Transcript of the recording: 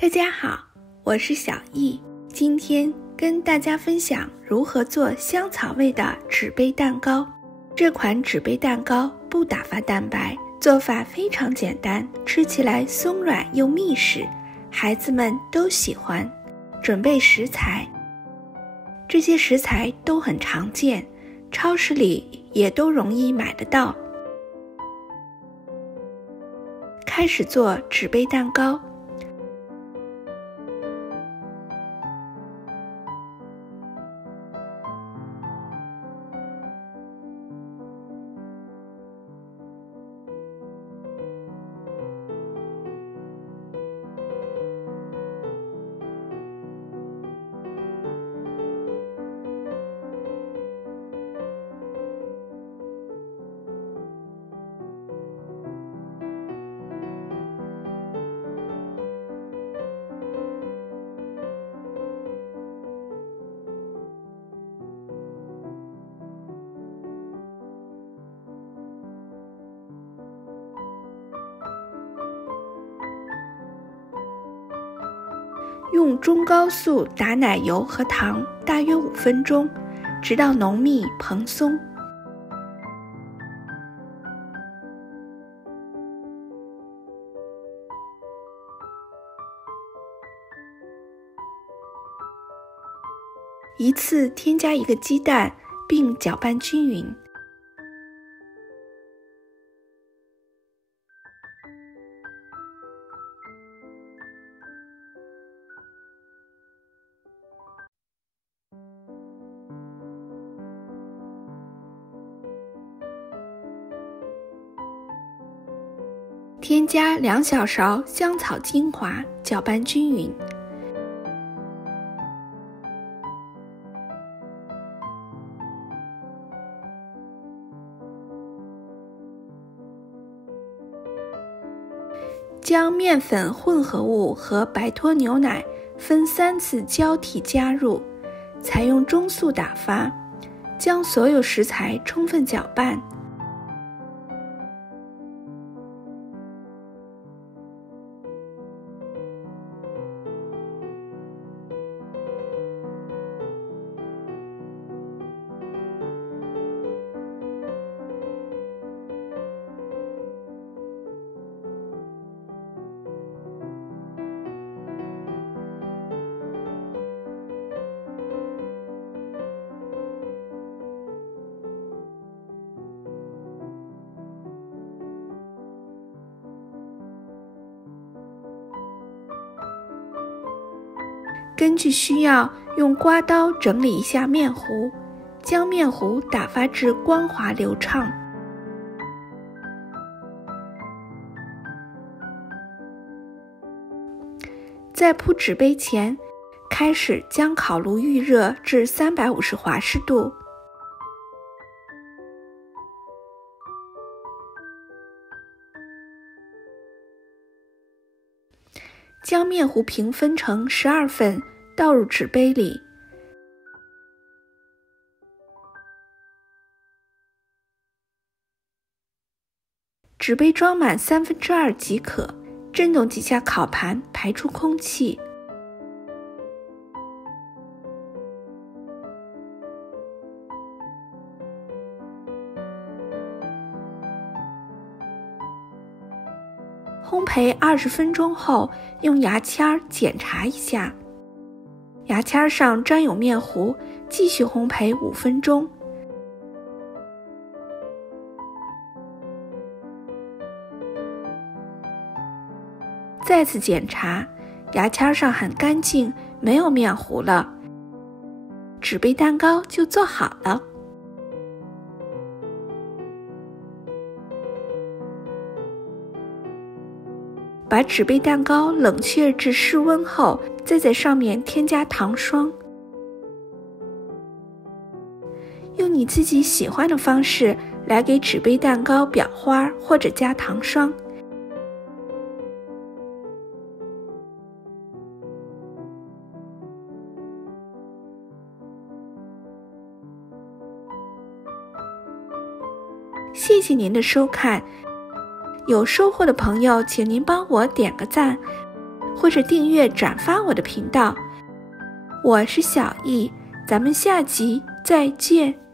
大家好，我是小易，今天跟大家分享如何做香草味的纸杯蛋糕。这款纸杯蛋糕不打发蛋白，做法非常简单，吃起来松软又密实，孩子们都喜欢。准备食材，这些食材都很常见，超市里也都容易买得到。开始做纸杯蛋糕。用中高速打奶油和糖大约5分钟，直到浓密蓬松。一次添加1个鸡蛋，并搅拌均匀。添加2小勺香草精华，搅拌均匀。将面粉混合物和白脱牛奶分3次交替加入，采用中速打发，将所有食材充分搅拌。根据需要，用刮刀整理一下面糊，将面糊打发至光滑流畅。在铺纸杯前，开始将烤炉预热至350华氏度。将面糊平分成12份，倒入纸杯里。纸杯装满2/3即可，震动几下烤盘，排出空气。烘焙20分钟后，用牙签检查一下，牙签上沾有面糊，继续烘焙5分钟。再次检查，牙签上很干净，没有面糊了，纸杯蛋糕就做好了。把纸杯蛋糕冷却至室温后，再在上面添加糖霜。用你自己喜欢的方式来给纸杯蛋糕裱花或者加糖霜。谢谢您的收看。有收获的朋友，请您帮我点个赞，或者订阅转发我的频道。我是小易，咱们下集再见。